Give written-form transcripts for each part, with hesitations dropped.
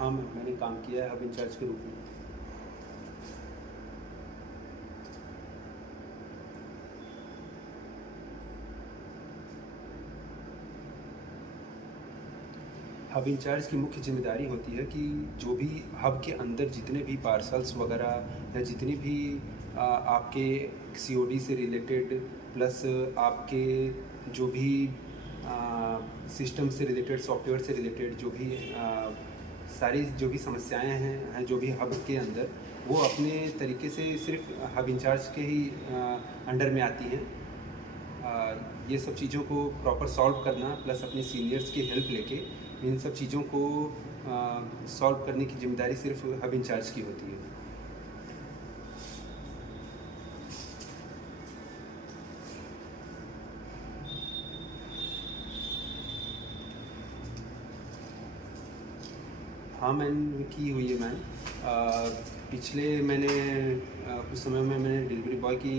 हाँ, मैंने काम किया है हब इंचार्ज के रूप में। हब इंचार्ज की मुख्य ज़िम्मेदारी होती है कि जो भी हब के अंदर जितने भी पार्सल्स वगैरह या जितनी भी आपके सीओडी से रिलेटेड प्लस आपके जो भी सिस्टम से रिलेटेड सॉफ्टवेयर से रिलेटेड जो भी सारी जो भी समस्याएं हैं जो भी हब के अंदर वो अपने तरीके से सिर्फ हब इंचार्ज के ही अंडर में आती हैं। ये सब चीज़ों को प्रॉपर सॉल्व करना प्लस अपने सीनियर्स की हेल्प लेके इन सब चीज़ों को सॉल्व करने की जिम्मेदारी सिर्फ हब इंचार्ज की होती है। हाँ, मैंने की हुई है मैम। पिछले मैंने कुछ समय में मैंने डिलीवरी बॉय की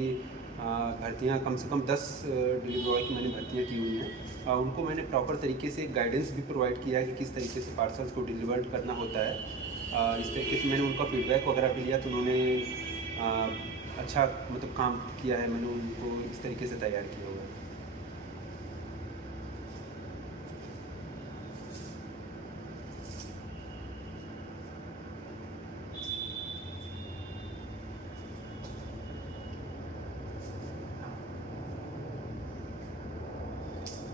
भर्तियाँ कम से कम 10 डिलीवरी बॉय की मैंने भर्तियाँ की हुई हैं। उनको मैंने प्रॉपर तरीके से गाइडेंस भी प्रोवाइड किया है कि किस तरीके से पार्सल्स को डिलीवर करना होता है। इस तरीके से मैंने उनका फीडबैक वगैरह भी लिया तो उन्होंने अच्छा मतलब काम किया है। मैंने उनको इस तरीके से तैयार किया हुआ है।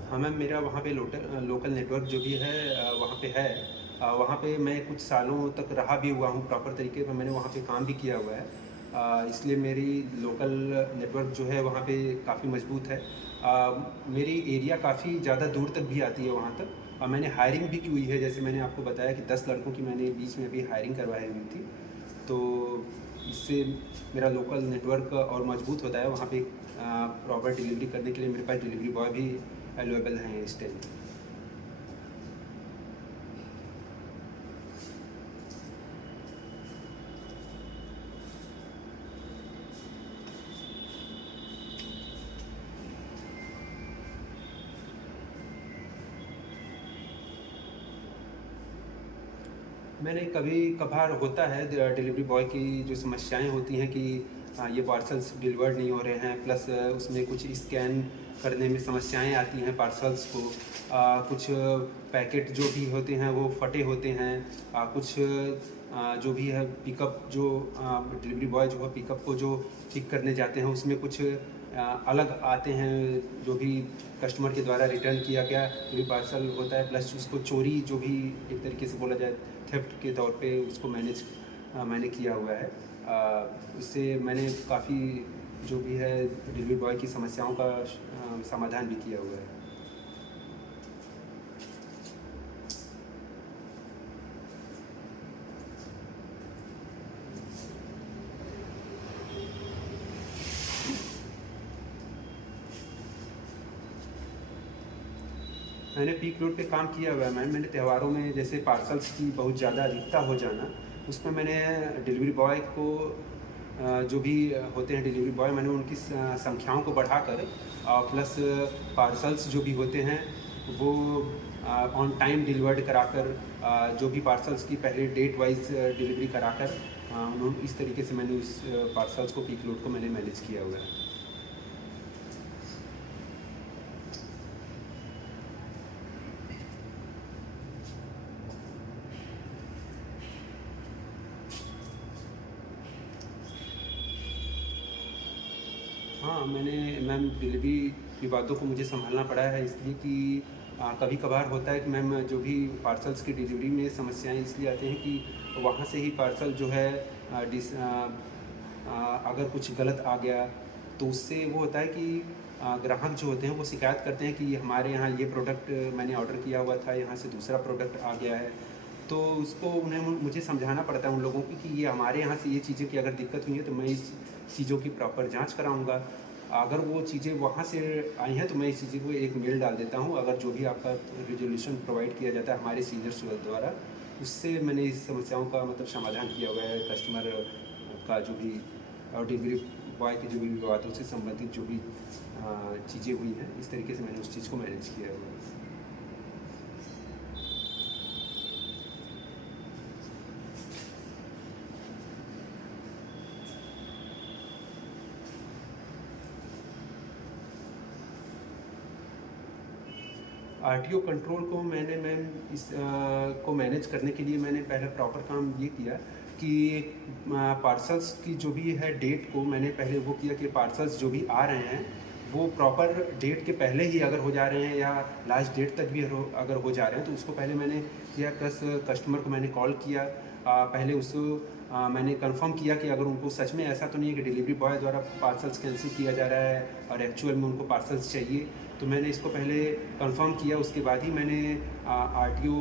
हाँ मैम, मेरा वहाँ पे लोकल नेटवर्क जो भी है वहाँ पे है। वहाँ पे मैं कुछ सालों तक रहा भी हुआ हूँ, प्रॉपर तरीके से मैंने वहाँ पे काम भी किया हुआ है। इसलिए मेरी लोकल नेटवर्क जो है वहाँ पे काफ़ी मजबूत है। मेरी एरिया काफ़ी ज़्यादा दूर तक भी आती है वहाँ तक। मैंने हायरिंग भी की हुई है, जैसे मैंने आपको बताया कि 10 लड़कों की मैंने बीच में अभी हायरिंग करवाई हुई थी। तो इससे मेरा लोकल नेटवर्क और मजबूत होता है। वहाँ पे प्रॉपर डिलीवरी करने के लिए मेरे पास डिलीवरी बॉय भी अवेलेबल हैं इस टाइम। मैंने कभी कभार होता है डिलीवरी बॉय की जो समस्याएं होती हैं कि ये पार्सल्स डिलीवर्ड नहीं हो रहे हैं, प्लस उसमें कुछ स्कैन करने में समस्याएं आती हैं पार्सल्स को। कुछ पैकेट जो भी होते हैं वो फटे होते हैं। कुछ जो भी है पिकअप जो डिलीवरी बॉय जो है पिकअप को जो पिक करने जाते हैं उसमें कुछ अलग आते हैं जो भी कस्टमर के द्वारा रिटर्न किया गया जो भी पार्सल होता है, प्लस उसको चोरी जो भी एक तरीके से बोला जाए थेफ्ट के तौर पे उसको मैंने किया हुआ है। उससे मैंने काफ़ी जो भी है डिलीवरी बॉय की समस्याओं का समाधान भी किया हुआ है। मैंने पीक लोड पे काम किया हुआ है मैम। मैंने त्योहारों में जैसे पार्सल्स की बहुत ज़्यादा अधिकता हो जाना, उसमें मैंने डिलीवरी बॉय को जो भी होते हैं डिलीवरी बॉय, मैंने उनकी संख्याओं को बढ़ाकर प्लस पार्सल्स जो भी होते हैं वो ऑन टाइम डिलीवर्ड कराकर जो भी पार्सल्स की पहले डेट वाइज डिलीवरी कराकर उन्होंने इस तरीके से मैंने उस पार्सल्स को पीक लोड को मैंने मैनेज किया हुआ है। हाँ, मैंने मैम डिलीवरी विवादों को मुझे सँभालना पड़ा है इसलिए कि कभी कभार होता है कि मैम जो भी पार्सल्स की डिलीवरी में समस्याएं इसलिए आती हैं कि वहाँ से ही पार्सल जो है अगर कुछ गलत आ गया तो उससे वो होता है कि ग्राहक जो होते हैं वो शिकायत करते हैं कि हमारे यहाँ ये प्रोडक्ट मैंने ऑर्डर किया हुआ था, यहाँ से दूसरा प्रोडक्ट आ गया है। तो उसको उन्हें मुझे समझाना पड़ता है उन लोगों को कि ये हमारे यहाँ से ये चीज़ें की अगर दिक्कत हुई है तो मैं इस चीज़ों की प्रॉपर जांच कराऊंगा। अगर वो चीज़ें वहाँ से आई हैं तो मैं इस चीज़ को एक मेल डाल देता हूँ। अगर जो भी आपका रिजोल्यूशन प्रोवाइड किया जाता है हमारे सीनियर्स द्वारा, उससे मैंने इस समस्याओं का मतलब समाधान किया हुआ है। कस्टमर का जो भी और डिलीवरी बॉय के जो भी विवादों से संबंधित जो भी चीज़ें हुई हैं, इस तरीके से मैंने उस चीज़ को मैनेज किया हुआ है। आरटीओ कंट्रोल को मैम इस को मैनेज करने के लिए मैंने पहले प्रॉपर काम ये किया कि पार्सल्स की जो भी है डेट को मैंने पहले वो किया कि पार्सल्स जो भी आ रहे हैं वो प्रॉपर डेट के पहले ही अगर हो जा रहे हैं या लास्ट डेट तक भी अगर हो जा रहे हैं तो उसको पहले मैंने किया, प्लस कस्टमर को मैंने कॉल किया, पहले उसको मैंने कंफर्म किया कि अगर उनको सच में ऐसा तो नहीं है कि डिलीवरी बॉय द्वारा पार्सल्स कैंसिल किया जा रहा है और एक्चुअल में उनको पार्सल्स चाहिए, तो मैंने इसको पहले कंफर्म किया। उसके बाद ही मैंने आरटीओ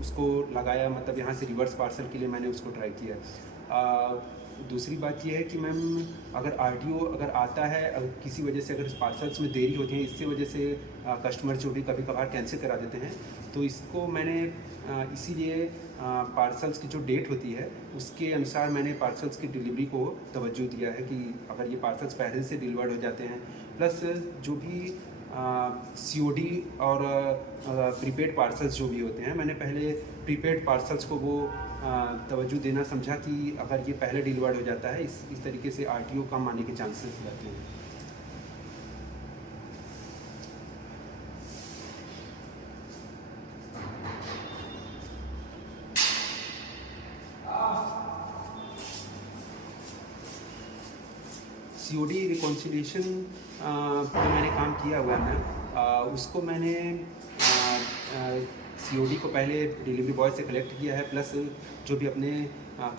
उसको लगाया, मतलब यहाँ से रिवर्स पार्सल के लिए मैंने उसको ट्राई किया। दूसरी बात यह है कि मैम अगर आरटीओ अगर आता है, अगर किसी वजह से अगर पार्सल्स में देरी होती है, इससे वजह से कस्टमर जो भी कभी कभार कैंसिल करा देते हैं, तो इसको मैंने इसीलिए पार्सल्स की जो डेट होती है उसके अनुसार मैंने पार्सल्स की डिलीवरी को तवज्जो दिया है कि अगर ये पार्सल्स पहले से डिलीवर्ड हो जाते हैं, प्लस जो भी सीओडी और प्रीपेड पार्सल्स जो भी होते हैं, मैंने पहले प्रीपेड पार्सल्स को वो तवज्जो देना समझा कि अगर ये पहले डिलीवर्ड हो जाता है, इस तरीके से आरटीओ कम आने के चांसेस रहते हैं। सीओडी रिकॉन्सिलिएशन पे मैंने काम किया हुआ है मैम। उसको मैंने सीओडी को पहले डिलीवरी बॉय से कलेक्ट किया है, प्लस जो भी अपने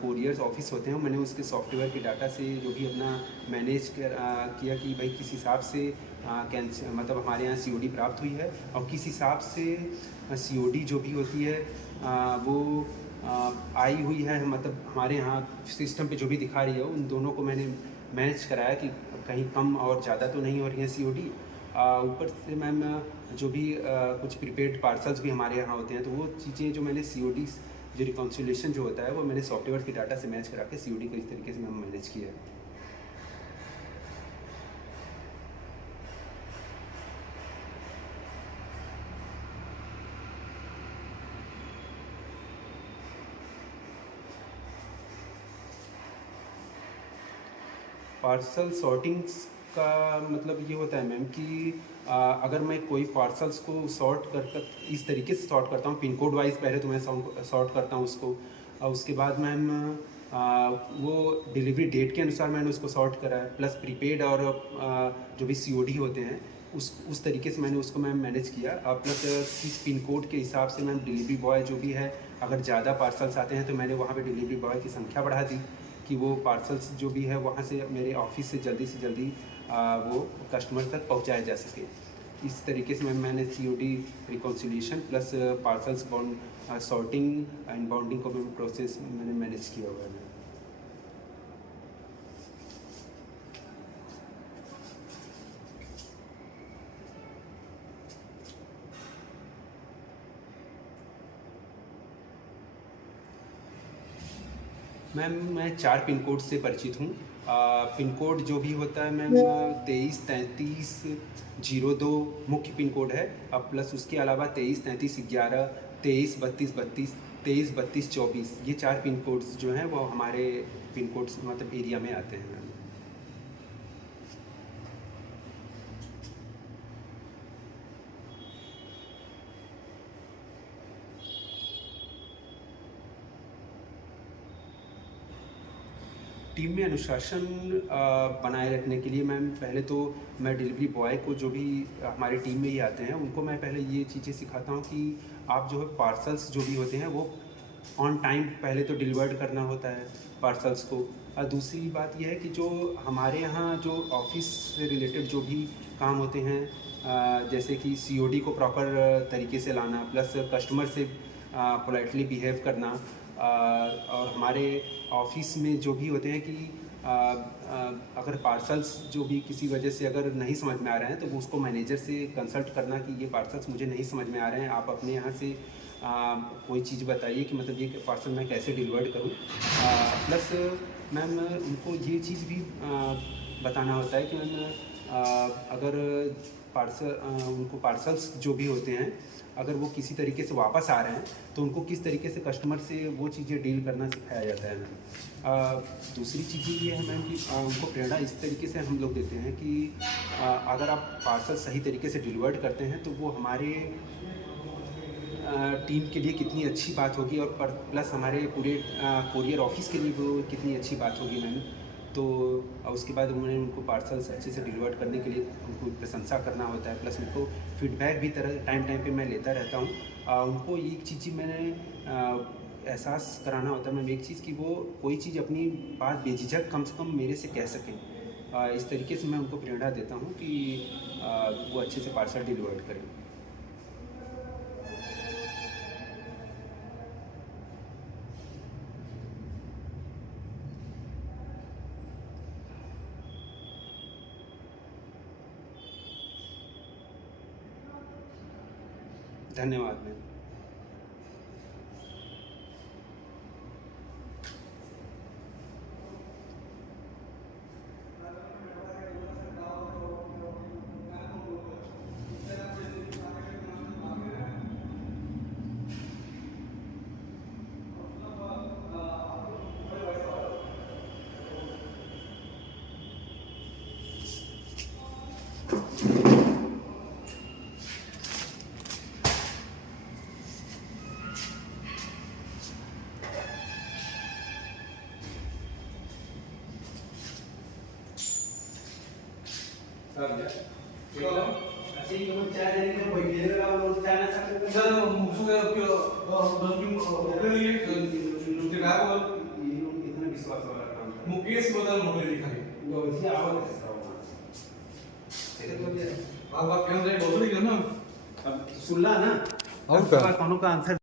कोरियर्स ऑफिस होते हैं मैंने उसके सॉफ्टवेयर के डाटा से जो भी अपना मैनेज किया कि भाई किस हिसाब से मतलब हमारे यहाँ सीओडी प्राप्त हुई है और किस हिसाब से सीओडी जो भी होती है वो आई हुई है, मतलब हमारे यहाँ सिस्टम पे जो भी दिखा रही है उन दोनों को मैंने मैनेज कराया कि कहीं कम और ज़्यादा तो नहीं हो रही है सीओडी। ऊपर से मैम जो भी कुछ प्रीपेड पार्सल्स भी हमारे यहाँ होते हैं, तो वो चीज़ें जो मैंने सीओडी जो रिकॉन्सिलेशन जो होता है वो मैंने सॉफ्टवेयर के डाटा से मैच करा के सीओडी को इस तरीके से मैम मैनेज किया है। पार्सल सॉर्टिंग्स का मतलब ये होता है मैम कि अगर मैं कोई पार्सल्स को सॉर्ट कर इस तरीके से सॉर्ट करता हूँ, पिन कोड वाइज पहले तो मैं सॉर्ट करता हूँ उसको, और उसके बाद मैम वो डिलीवरी डेट के अनुसार मैंने उसको सॉर्ट करा है, प्लस प्रीपेड और जो भी सीओडी होते हैं उस तरीके से मैंने उसको मैम मैनेज किया। प्लस किस पिन कोड के हिसाब से मैम डिलीवरी बॉय जो भी है, अगर ज़्यादा पार्सल्स आते हैं तो मैंने वहाँ पे डिलीवरी बॉय की संख्या बढ़ा दी कि वो पार्सल्स जो भी है वहाँ से मेरे ऑफिस से जल्दी वो कस्टमर तक पहुँचाया जा सके। इस तरीके से मैंने COD reconciliation plus parcels bound sorting and bounding को भी प्रोसेस मैंने मैनेज किया हुआ है। मैम मैं 4 पिन कोड से परिचित हूँ। पिन कोड जो भी होता है मैम 23-33-02 मुख्य पिन कोड है, अब प्लस उसके अलावा 23-33-11, 23-32-32, 23-32-24, ये 4 पिन कोड्स जो हैं वो हमारे पिन कोड्स मतलब एरिया में आते हैं मैम। टीम में अनुशासन बनाए रखने के लिए मैम पहले तो मैं डिलीवरी बॉय को जो भी हमारे टीम में ही आते हैं उनको मैं पहले ये चीज़ें सिखाता हूँ कि आप जो है पार्सल्स जो भी होते हैं वो ऑन टाइम पहले तो डिलीवर्ड करना होता है पार्सल्स को। और दूसरी बात यह है कि जो हमारे यहाँ जो ऑफिस से रिलेटेड जो भी काम होते हैं जैसे कि सीओडी को प्रॉपर तरीके से लाना, प्लस कस्टमर से पोलाइटली बिहेव करना, और हमारे ऑफिस में जो भी होते हैं कि अगर पार्सल्स जो भी किसी वजह से अगर नहीं समझ में आ रहे हैं तो वो उसको मैनेजर से कंसल्ट करना कि ये पार्सल्स मुझे नहीं समझ में आ रहे हैं, आप अपने यहाँ से कोई चीज़ बताइए कि मतलब ये पार्सल मैं कैसे डिलीवर्ड करूँ। प्लस मैम उनको ये चीज़ भी बताना होता है कि मैम अगर उनको पार्सल्स जो भी होते हैं, अगर वो किसी तरीके से वापस आ रहे हैं तो उनको किस तरीके से कस्टमर से वो चीज़ें डील करना सिखाया जाता है मैम। दूसरी चीज़ ये है मैम कि उनको प्रेरणा इस तरीके से हम लोग देते हैं कि अगर आप पार्सल सही तरीके से डिलीवर्ड करते हैं तो वो हमारे टीम के लिए कितनी अच्छी बात होगी, और प्लस हमारे पूरे कोरियर ऑफिस के लिए वो कितनी अच्छी बात होगी मैम। तो उसके बाद उन्होंने उनको पार्सल्स अच्छे से डिलीवर करने के लिए उनको प्रशंसा करना होता है, प्लस उनको फीडबैक भी टाइम पे मैं लेता रहता हूँ। उनको एक चीज़ मैंने एहसास कराना होता है मैम, एक चीज़ कि वो कोई चीज़ अपनी बात बेझिझक कम से कम मेरे से कह सकें। इस तरीके से मैं उनको प्रेरणा देता हूँ कि वो अच्छे से पार्सल डिलीवर करें। धन्यवाद मैम। मुकेश बदल मोठे लिखाई आप केंद्र बोल रही है ना, अब सुनला ना, और का कौन का आंसर